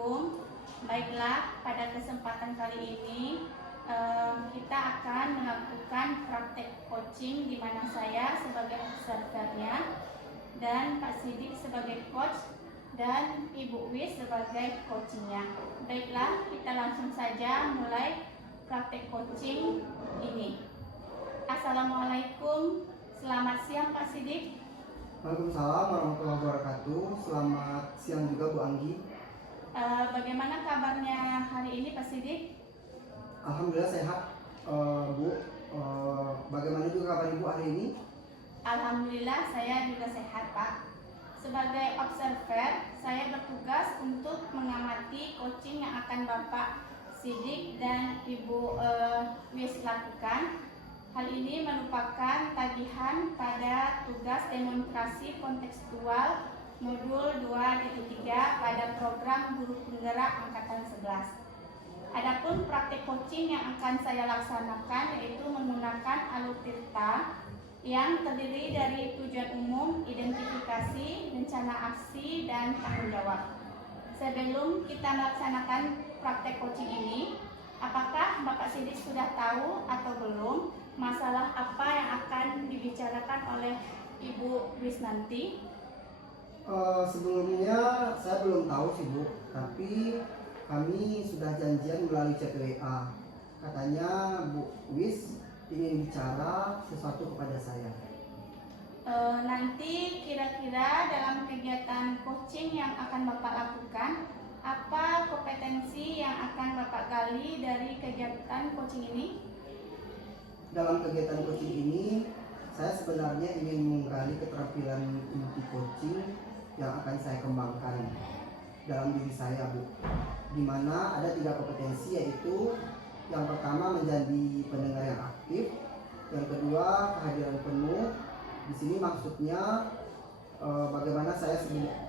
Assalamualaikum. Baiklah, pada kesempatan kali ini kita akan melakukan praktek coaching di mana saya sebagai observernya dan Pak Sidik sebagai coach dan Ibu Wis sebagai coachingnya. Baiklah, kita langsung saja mulai praktek coaching ini. Assalamualaikum, selamat siang Pak Sidik. Waalaikumsalam warahmatullahi wabarakatuh. Selamat siang juga Bu Anggi. Bagaimana kabarnya hari ini Pak Sidik? Alhamdulillah sehat Bu. Bagaimana juga kabar Ibu hari ini? Alhamdulillah saya juga sehat Pak. Sebagai observer, saya bertugas untuk mengamati coaching yang akan Bapak Sidik dan Ibu Wis lakukan. Hal ini merupakan tagihan pada tugas demonstrasi kontekstual modul 2.3 pada program Guru Penggerak Angkatan 11. Adapun praktik coaching yang akan saya laksanakan yaitu menggunakan alutirta yang terdiri dari tujuan umum, identifikasi, rencana aksi, dan tanggung jawab. Sebelum kita melaksanakan praktek coaching ini, apakah Bapak Sidik sudah tahu atau belum masalah apa yang akan dibicarakan oleh Ibu Wis nanti? Sebelumnya saya belum tahu sih Bu, tapi kami sudah janjian melalui chat WA. Katanya Bu Wis ingin bicara sesuatu kepada saya. Nanti kira-kira dalam kegiatan coaching yang akan Bapak lakukan, apa kompetensi yang akan Bapak gali dari kegiatan coaching ini? Dalam kegiatan coaching ini, saya sebenarnya ingin menggali keterampilan inti coaching yang akan saya kembangkan dalam diri saya Bu, di mana ada 3 kompetensi, yaitu yang pertama menjadi pendengar yang aktif, yang kedua kehadiran penuh. Di sini maksudnya bagaimana saya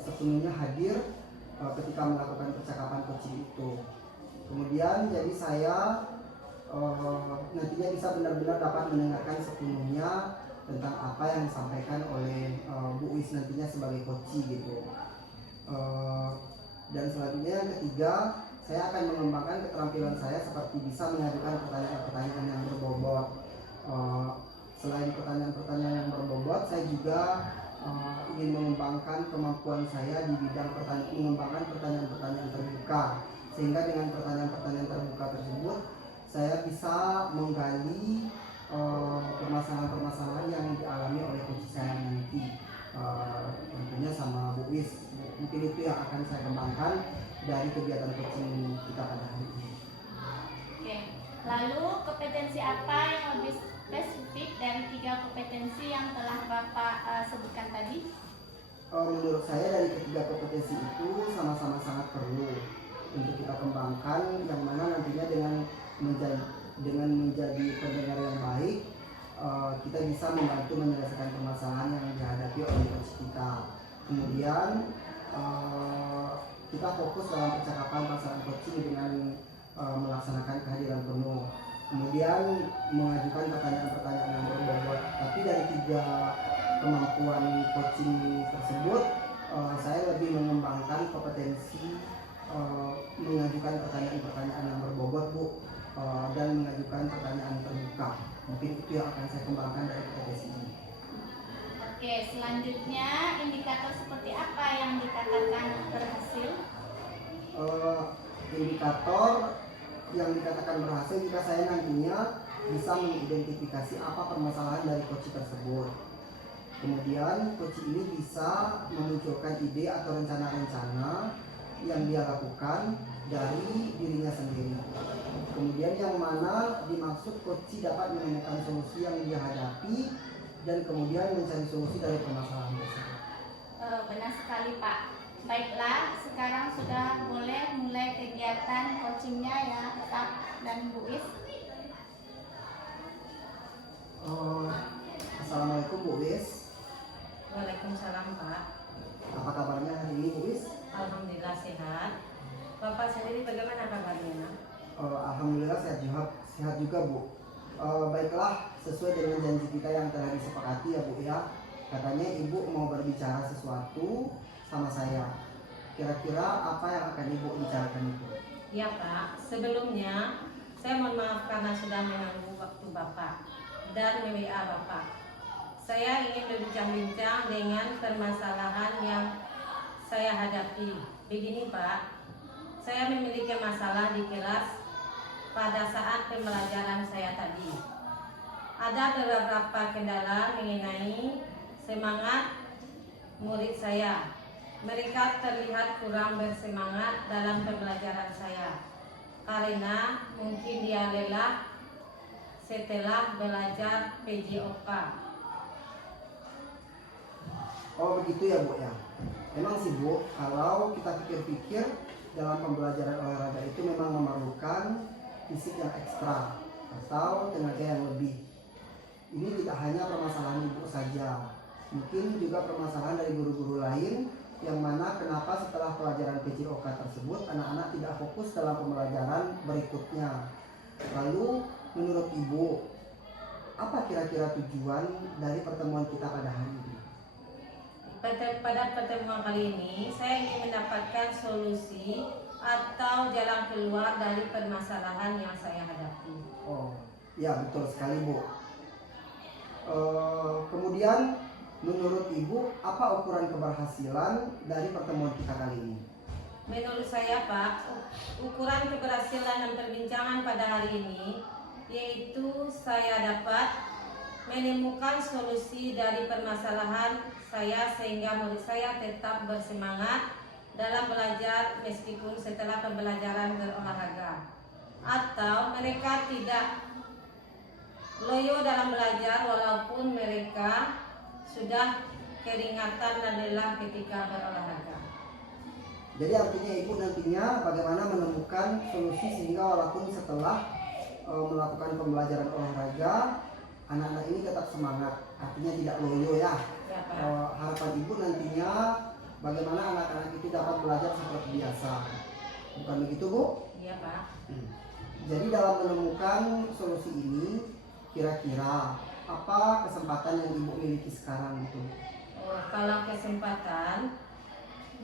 sepenuhnya hadir ketika melakukan percakapan coaching itu. Kemudian jadi saya nantinya bisa benar-benar dapat mendengarkan sepenuhnya tentang apa yang disampaikan oleh Bu Wis nantinya sebagai coach gitu. Dan selanjutnya yang ketiga, saya akan mengembangkan keterampilan saya seperti bisa mengajukan pertanyaan-pertanyaan yang berbobot. Selain pertanyaan-pertanyaan yang berbobot, saya juga ingin mengembangkan kemampuan saya di bidang mengembangkan pertanyaan-pertanyaan terbuka, sehingga dengan pertanyaan-pertanyaan terbuka tersebut saya bisa menggali permasalahan-permasalahan yang dialami oleh coach saya nanti, tentunya sama Bu Wis. Mungkin itu yang akan saya kembangkan dari kegiatan coaching kita pada hari ini. Oke. Lalu kompetensi apa yang lebih spesifik dari 3 kompetensi yang telah Bapak sebutkan tadi? Menurut saya dari ketiga kompetensi itu sama-sama sangat perlu untuk kita kembangkan, yang mana nantinya dengan menjadi pendengar yang baik, kita bisa membantu menyelesaikan permasalahan yang dihadapi oleh coach kita. Kemudian kita fokus dalam percakapan pasangan coaching dengan melaksanakan kehadiran penuh. Kemudian mengajukan pertanyaan-pertanyaan yang berbobot. Tapi dari 3 kemampuan coaching tersebut, saya lebih mengembangkan kompetensi mengajukan pertanyaan-pertanyaan yang berbobot Bu, dan mengajukan pertanyaan terbuka. Mungkin itu yang akan saya kembangkan dari kompetensi ini. Oke, selanjutnya indikator seperti apa yang dikatakan berhasil? Indikator yang dikatakan berhasil jika saya nantinya bisa mengidentifikasi apa permasalahan dari coach tersebut. Kemudian coach ini bisa memunculkan ide atau rencana-rencana yang dia lakukan dari dirinya sendiri. Kemudian yang mana dimaksud coach dapat menemukan solusi yang dia hadapi dan kemudian mencari solusi dari permasalahan tersebut. Benar sekali Pak. Baiklah, sekarang sudah boleh mulai kegiatan coachingnya ya Pak dan Bu Wis. Assalamualaikum Bu Wis. Waalaikumsalam Pak. Apa kabarnya hari ini Bu Wis? Alhamdulillah sehat. Bapak sendiri bagaimana kabarnya? Alhamdulillah sehat juga Bu. Baiklah, sesuai dengan janji kita yang telah disepakati ya Bu ya. Katanya Ibu mau berbicara sesuatu sama saya. Kira-kira apa yang akan Ibu bicarakan itu? Ya Pak, sebelumnya saya mohon maaf karena sudah mengganggu waktu Bapak dan WA Bapak. Saya ingin berbincang-bincang dengan permasalahan yang saya hadapi. Begini Pak, saya memiliki masalah di kelas pada saat pembelajaran saya tadi. Ada beberapa kendala mengenai semangat murid saya. Mereka terlihat kurang bersemangat dalam pembelajaran saya karena mungkin dia lelah setelah belajar PJOK. Oh begitu ya Bu ya. Memang sih Bu, kalau kita pikir-pikir dalam pembelajaran olahraga itu memang memerlukan fisik yang ekstra atau tenaga yang lebih. Ini tidak hanya permasalahan Ibu saja, mungkin juga permasalahan dari guru-guru lain, yang mana kenapa setelah pelajaran PJOK tersebut anak-anak tidak fokus dalam pembelajaran berikutnya. Lalu menurut Ibu, apa kira-kira tujuan dari pertemuan kita pada hari ini? Pada pertemuan kali ini, saya ingin mendapatkan solusi atau jalan keluar dari permasalahan yang saya hadapi. Oh, ya betul sekali Bu. Kemudian menurut Ibu, apa ukuran keberhasilan dari pertemuan kita kali ini? Menurut saya Pak, ukuran keberhasilan dan perbincangan pada hari ini yaitu saya dapat menemukan solusi dari permasalahan saya sehingga murid saya tetap bersemangat dalam belajar meskipun setelah pembelajaran berolahraga, atau mereka tidak loyo dalam belajar walaupun mereka sudah keringatan dan lelah ketika berolahraga. Jadi artinya Ibu nantinya bagaimana menemukan solusi sehingga walaupun setelah melakukan pembelajaran olahraga anak-anak ini tetap semangat, artinya tidak loyo ya. Ya, Pak. Harapan Ibu nantinya bagaimana anak-anak itu dapat belajar seperti biasa, bukan begitu Bu? Iya Pak. Jadi dalam menemukan solusi ini kira-kira apa kesempatan yang Ibu miliki sekarang gitu? Kalau kesempatan,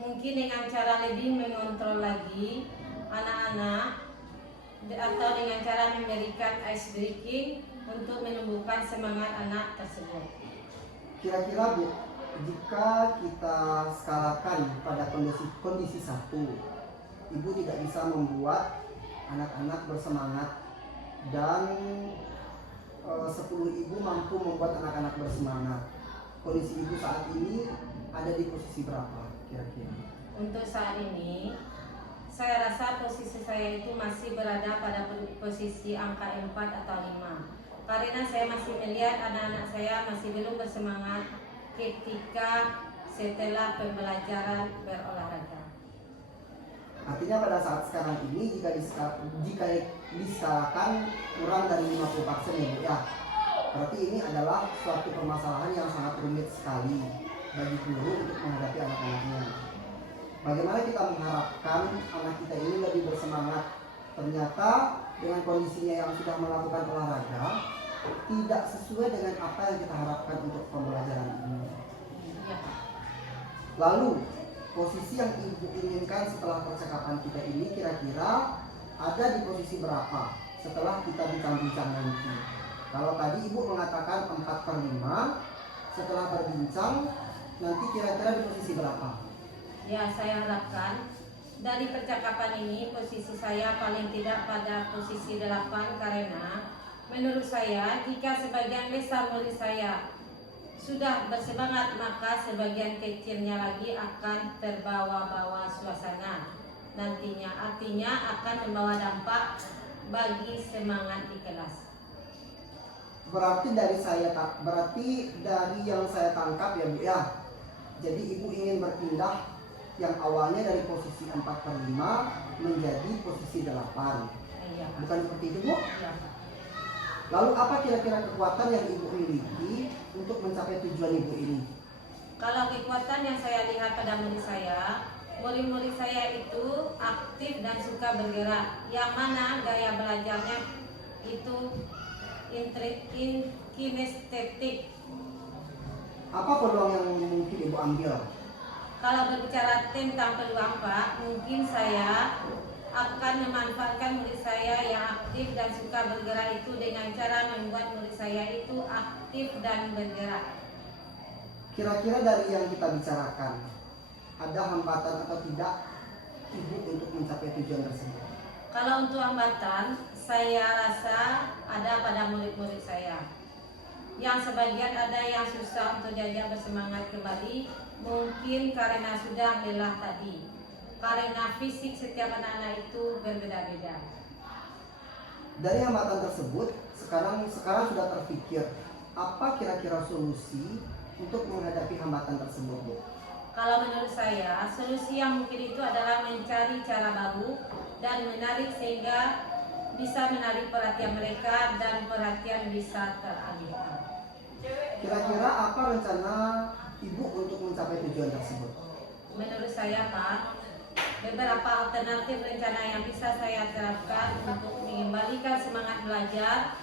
mungkin dengan cara lebih mengontrol lagi anak-anak atau dengan cara memberikan ice breaking untuk menumbuhkan semangat anak tersebut. Kira-kira Bu, jika kita skalakan pada kondisi satu, Ibu tidak bisa membuat anak-anak bersemangat dan 10 Ibu mampu membuat anak-anak bersemangat. Kondisi Ibu saat ini ada di posisi berapa kira-kira? Untuk saat ini, saya rasa posisi saya itu masih berada pada posisi angka 4 atau 5. Karena saya masih melihat anak-anak saya masih belum bersemangat ketika setelah pembelajaran berolahraga. Artinya pada saat sekarang ini jika diskalakan kurang dari 50% ya Bu ya. Berarti ini adalah suatu permasalahan yang sangat rumit sekali bagi guru untuk menghadapi anak-anaknya. Bagaimana kita mengharapkan anak kita ini lebih bersemangat? Ternyata dengan kondisinya yang sudah melakukan olahraga tidak sesuai dengan apa yang kita harapkan untuk pembelajaran ini. Lalu posisi yang Ibu inginkan setelah percakapan kita ini kira-kira ada di posisi berapa setelah kita bincang-bincang nanti? Kalau tadi Ibu mengatakan 4/5, setelah berbincang nanti kira-kira di posisi berapa? Ya, saya harapkan dari percakapan ini posisi saya paling tidak pada posisi 8 karena menurut saya jika sebagian besar murid saya sudah bersemangat maka sebagian kecilnya lagi akan terbawa-bawa suasana nantinya, artinya akan membawa dampak bagi semangat di kelas. Berarti dari yang saya tangkap ya Bu ya. Jadi Ibu ingin berpindah yang awalnya dari posisi 4/5 menjadi posisi 8. Iya, Pak. Bukan seperti itu Bu? Iya, Pak. Lalu apa kira-kira kekuatan yang Ibu miliki untuk mencapai tujuan Ibu ini? Kalau kekuatan yang saya lihat pada murid saya itu aktif dan suka bergerak, yang mana gaya belajarnya itu kinestetik. Apa peluang yang mungkin Ibu ambil Kalau berbicara tentang peluang Pak, mungkin saya akan memanfaatkan murid saya yang aktif dan suka bergerak itu dengan cara membuat murid saya itu aktif dan bergerak. Kira-kira dari yang kita bicarakan, ada hambatan atau tidak Ibu untuk mencapai tujuan tersebut? Kalau untuk hambatan, saya rasa ada pada murid-murid saya. Yang sebagian ada yang susah untuk diajak bersemangat kembali, mungkin karena sudah lelah tadi. Karena fisik setiap anak-anak itu berbeda-beda. Dari hambatan tersebut, sekarang sudah terpikir apa kira-kira solusi untuk menghadapi hambatan tersebut, Bu? Kalau menurut saya, solusi yang mungkin itu adalah mencari cara baru dan menarik sehingga bisa menarik perhatian mereka dan perhatian bisa teralihkan. Kira-kira apa rencana Ibu untuk mencapai tujuan tersebut? Menurut saya Pak, beberapa alternatif rencana yang bisa saya terapkan untuk mengembalikan semangat belajar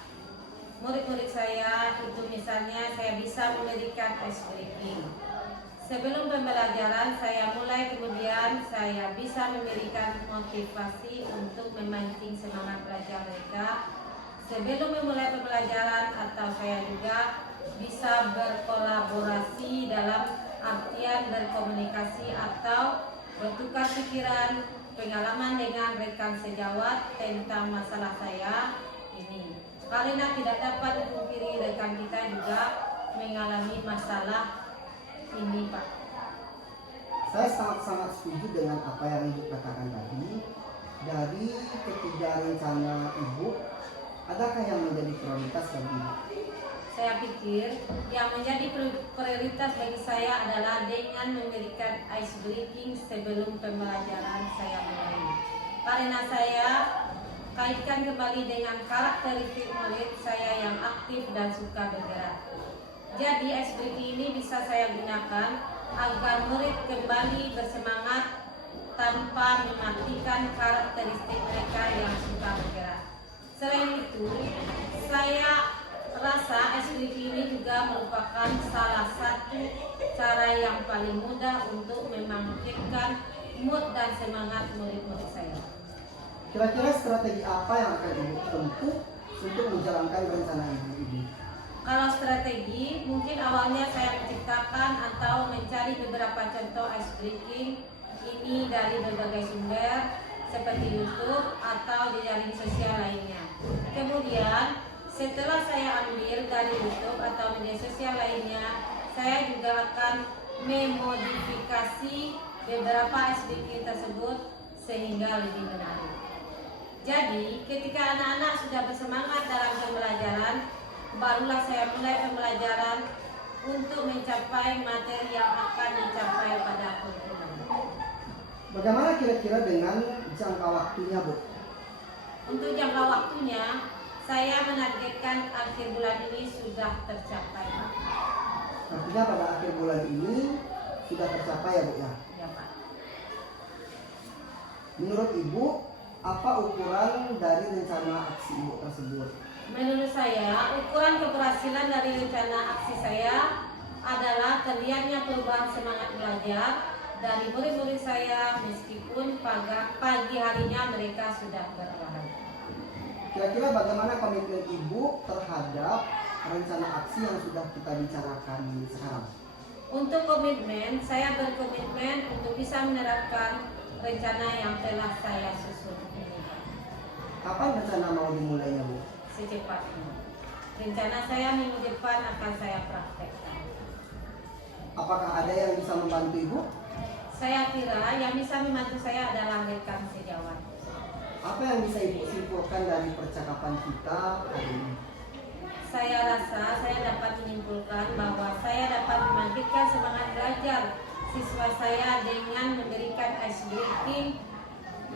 murid-murid saya itu misalnya saya bisa memberikan ice breaking. Sebelum pembelajaran saya mulai, kemudian saya bisa memberikan motivasi untuk memancing semangat belajar mereka sebelum memulai pembelajaran, atau saya juga bisa berkolaborasi dalam artian berkomunikasi atau bertukar pikiran pengalaman dengan rekan sejawat tentang masalah saya ini. Karena tidak dapat dipungkiri rekan kita juga mengalami masalah ini Pak. Saya sangat-sangat setuju dengan apa yang Ibu katakan tadi. Dari ketiga rencana Ibu, adakah yang menjadi prioritas bagi Ibu? Saya pikir yang menjadi prioritas bagi saya adalah dengan memberikan ice breaking sebelum pembelajaran saya mulai. Karena saya kaitkan kembali dengan karakteristik murid saya yang aktif dan suka bergerak. Jadi ice breaking ini bisa saya gunakan agar murid kembali bersemangat tanpa mematikan karakteristik mereka yang suka bergerak. Selain itu, saya rasa ice breaking ini juga merupakan salah satu cara yang paling mudah untuk membangkitkan mood dan semangat murid-murid saya. Kira-kira strategi apa yang akan Ibu tempuh untuk menjalankan rencana Ibu ini? Kalau strategi, mungkin awalnya saya menciptakan atau mencari beberapa contoh ice breaking ini dari berbagai sumber seperti YouTube atau di jaring sosial lainnya. Kemudian, setelah saya ambil dari YouTube atau media sosial lainnya, saya juga akan memodifikasi beberapa ice breaking tersebut sehingga lebih menarik. Jadi, ketika anak-anak sudah bersemangat dalam pembelajaran, barulah saya mulai pembelajaran untuk mencapai materi yang akan dicapai pada kurikulum. Bagaimana kira-kira dengan jangka waktunya, Bu? Untuk jangka waktunya, saya menargetkan akhir bulan ini sudah tercapai, Pak. Artinya pada akhir bulan ini sudah tercapai ya, Bu ya? Ya, Pak. Menurut Ibu, apa ukuran dari rencana aksi Ibu tersebut? Menurut saya, ukuran keberhasilan dari rencana aksi saya adalah terlihatnya perubahan semangat belajar dari murid-murid saya meskipun pagi harinya mereka sudah berolahraga. Kira-kira bagaimana komitmen Ibu terhadap rencana aksi yang sudah kita bicarakan sekarang? Untuk komitmen, saya berkomitmen untuk bisa menerapkan rencana yang telah saya susun ini. Kapan rencana mau dimulainya, Bu? Secepatnya. Rencana saya minggu depan akan saya praktekkan. Apakah ada yang bisa membantu Ibu? Saya kira yang bisa membantu saya adalah rekan sejawat. Apa yang bisa Ibu simpulkan dari percakapan kita hari ini? Saya rasa saya dapat menyimpulkan bahwa saya dapat membangkitkan semangat belajar siswa saya dengan memberikan ice breaking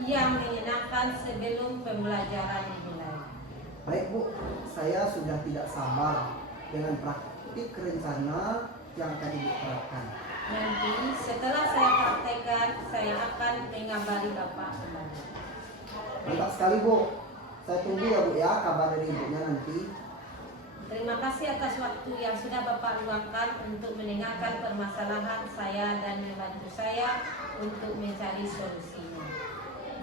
yang menyenangkan sebelum pembelajaran dimulai. Baik, Bu, saya sudah tidak sabar dengan praktik rencana yang akan Ibu terapkan. Nanti setelah saya praktekkan, saya akan mengabari Bapak kembali. Mantap sekali, Bu. Saya tunggu ya, Bu ya, kabar dari Ibunya nanti. Terima kasih atas waktu yang sudah Bapak luangkan untuk mendengarkan permasalahan saya dan membantu saya untuk mencari solusinya.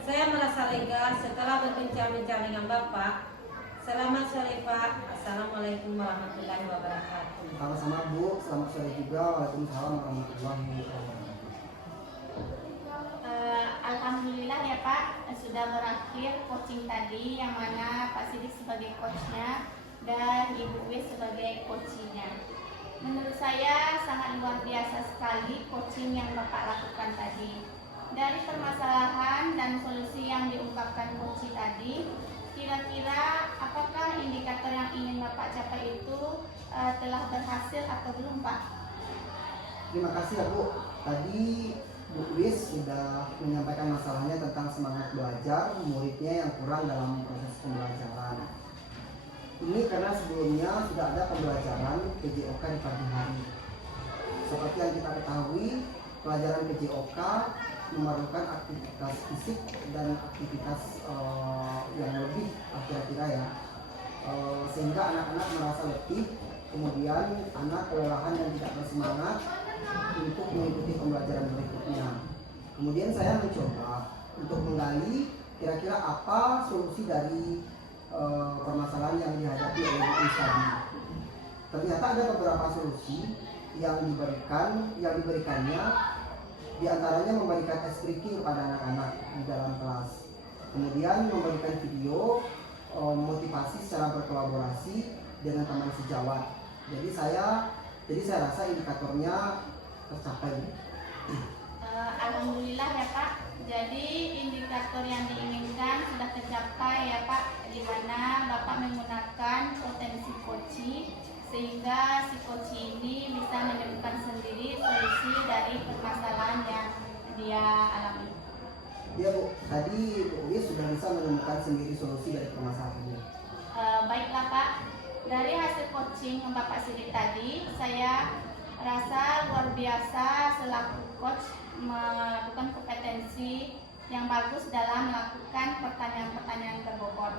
Saya merasa lega setelah berbincang-bincang dengan Bapak. Selamat sore Pak. Assalamualaikum warahmatullahi wabarakatuh. Sama-sama Bu, selamat sore juga. Waalaikumsalam warahmatullahi wabarakatuh. Alhamdulillah ya Pak, sudah berakhir coaching tadi, yang mana Pak Sidik sebagai coachnya dan Ibu Wis sebagai coachingnya. Menurut saya sangat luar biasa sekali coaching yang Bapak lakukan tadi. Dari permasalahan dan solusi yang diungkapkan coaching tadi, kira-kira apakah indikator yang ingin Bapak capai itu telah berhasil atau belum Pak? Terima kasih ya Bu. Tadi Bu Wis sudah menyampaikan masalahnya tentang semangat belajar muridnya yang kurang dalam proses pembelajaran. Ini karena sebelumnya sudah ada pembelajaran PJOK di pagi hari. Seperti yang kita ketahui, pelajaran PJOK memerlukan aktivitas fisik dan aktivitas yang lebih kira-kira ya, sehingga anak-anak merasa letih, kemudian anak kelelahan dan tidak bersemangat untuk mengikuti pembelajaran berikutnya. Kemudian saya mencoba untuk menggali kira-kira apa solusi dari permasalahan yang dihadapi oleh Bu Is tadi. Ternyata ada beberapa solusi yang diberikannya, diantaranya memberikan ice breaking kepada anak-anak di dalam kelas, kemudian memberikan video motivasi secara berkolaborasi dengan teman sejawat. Jadi saya rasa indikatornya tercapai. Alhamdulillah ya Pak. Jadi indikator yang diinginkan sudah tercapai ya Pak, di mana Bapak menggunakan potensi koci sehingga si koci ini bisa menemukan sendiri solusi dari permasalahan yang dia alami. Ya Bu, tadi Bu Wis sudah bisa menemukan sendiri solusi dari permasalahannya. Baiklah Pak, dari hasil coaching Bapak Sidik tadi, saya rasa luar biasa selaku coach melakukan kompetensi yang bagus dalam melakukan pertanyaan-pertanyaan berbobot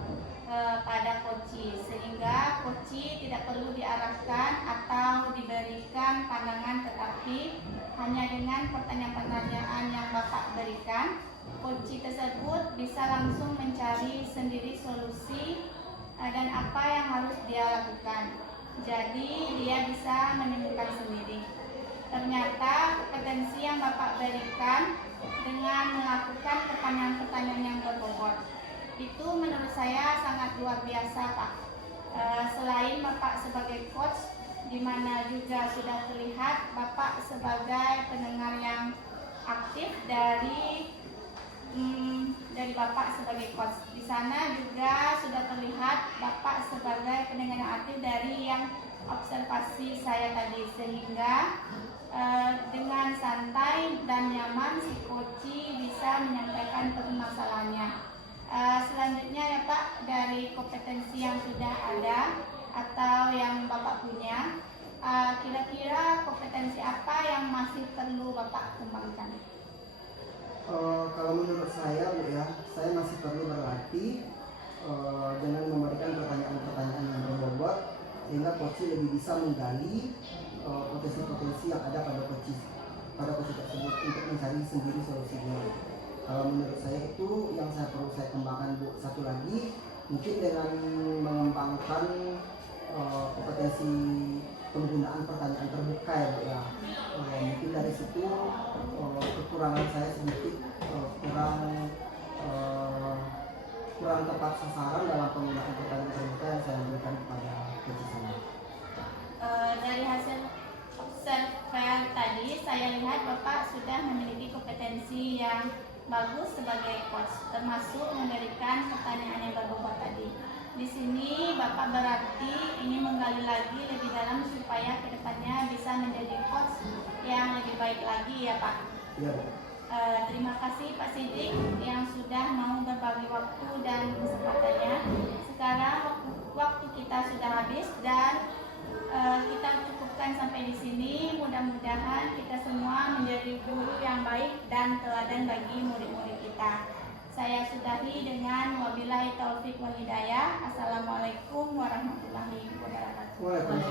pada coach, sehingga coach tidak perlu diarahkan atau diberikan pandangan, tetapi hanya dengan pertanyaan-pertanyaan yang Bapak berikan, coach tersebut bisa langsung mencari sendiri solusi dan apa yang harus dia lakukan. Jadi dia bisa menemukan sendiri. Ternyata kompetensi yang Bapak berikan dengan melakukan pertanyaan-pertanyaan yang berbobot itu menurut saya sangat luar biasa Pak. Selain Bapak sebagai coach, di mana juga sudah terlihat Bapak sebagai pendengar yang aktif dari Bapak sebagai coach. Di sana juga sudah terlihat Bapak sebagai pendengar yang aktif dari yang observasi saya tadi, sehingga dengan santai dan nyaman si coach bisa menyampaikan permasalahannya. Selanjutnya ya Pak, dari kompetensi yang sudah ada atau yang Bapak punya, kira-kira kompetensi apa yang masih perlu Bapak kembangkan? Kalau menurut saya Bu ya, saya masih perlu berlatih dengan memberikan pertanyaan-pertanyaan yang berbobot, sehingga coach lebih bisa menggali potensi-potensi yang ada pada coach tersebut untuk mencari sendiri solusinya. Kalau menurut saya itu yang perlu saya kembangkan Bu. Satu lagi, mungkin dengan mengembangkan kompetensi penggunaan pertanyaan terbuka ya Bu ya. Mungkin dari situ kekurangan saya sedikit kurang tepat sasaran dalam penggunaan pertanyaan terbuka yang saya berikan kepada coach saya. Dari hasil observer tadi, saya lihat Bapak sudah memiliki kompetensi yang bagus sebagai coach, termasuk memberikan pertanyaan yang berbobot tadi. Di sini Bapak berarti ingin menggali lagi lebih dalam supaya kedepannya bisa menjadi coach yang lebih baik lagi ya Pak. Iya Bu. Terima kasih Pak Sidik yang sudah mau berbagi waktu dan kesempatannya. Sekarang waktu kita sudah habis dan kita cukupkan sampai di sini. Mudah-mudahan kita semua menjadi guru yang baik dan teladan bagi murid-murid kita. Saya sudahi dengan wabillahi taufik wal hidayah. Assalamualaikum warahmatullahi wabarakatuh. Waalaikumsalam.